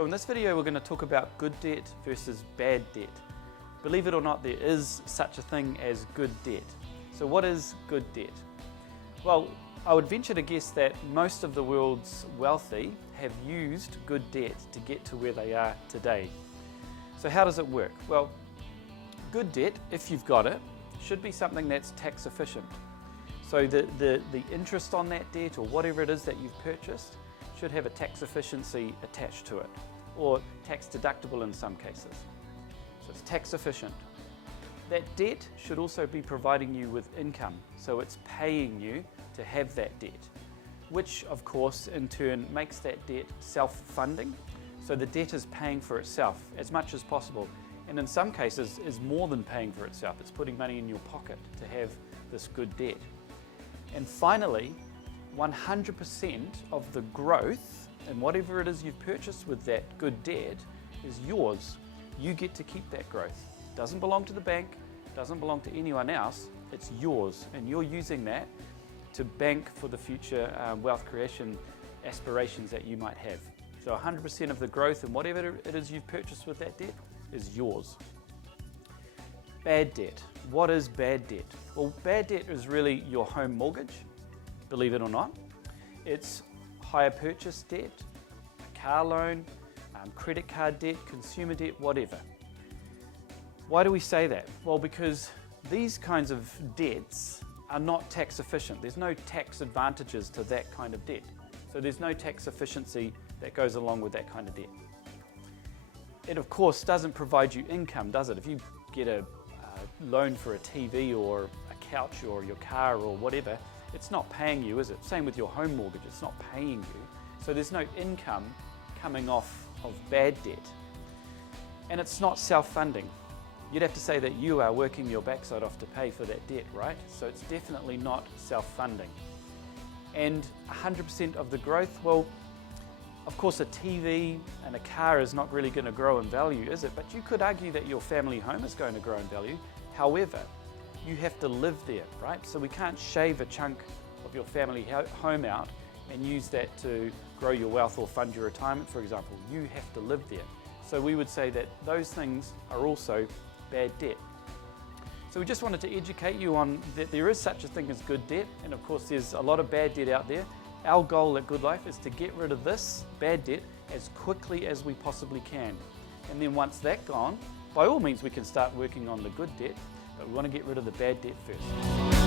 So in this video we're going to talk about good debt versus bad debt. Believe it or not, there is such a thing as good debt. So what is good debt? Well, I would venture to guess that most of the world's wealthy have used good debt to get to where they are today. So how does it work? Well, good debt, if you've got it, should be something that's tax efficient. So the interest on that debt or whatever it is that you've purchased should have a tax efficiency attached to it, or tax deductible in some cases. So it's tax efficient. That debt should also be providing you with income, so it's paying you to have that debt, which of course in turn makes that debt self-funding, so the debt is paying for itself as much as possible, and in some cases is more than paying for itself. It's putting money in your pocket to have this good debt. And finally, 100% of the growth and whatever it is you've purchased with that good debt is yours. You get to keep that growth. It doesn't belong to the bank, doesn't belong to anyone else, it's yours, and you're using that to bank for the future wealth creation aspirations that you might have. So 100% of the growth and whatever it is you've purchased with that debt is yours. Bad debt. What is bad debt? Well, bad debt is really your home mortgage, believe it or not. It's hire purchase debt, a car loan, credit card debt, consumer debt, whatever. Why do we say that? Well, because these kinds of debts are not tax efficient. There's no tax advantages to that kind of debt. So there's no tax efficiency that goes along with that kind of debt. It of course doesn't provide you income, does it? If you get a loan for a TV or a couch or your car or whatever, it's not paying you, is it? Same with your home mortgage, it's not paying you. So there's no income coming off of bad debt. And it's not self-funding. You'd have to say that you are working your backside off to pay for that debt, right? So it's definitely not self-funding. And 100% of the growth, well, of course a TV and a car is not really going to grow in value, is it? But you could argue that your family home is going to grow in value. However, you have to live there, right? So we can't shave a chunk of your family home out and use that to grow your wealth or fund your retirement, for example. You have to live there. So we would say that those things are also bad debt. So we just wanted to educate you on that there is such a thing as good debt, and of course there's a lot of bad debt out there. Our goal at Good Life is to get rid of this bad debt as quickly as we possibly can. And then once that's gone, by all means we can start working on the good debt, but we want to get rid of the bad debt first.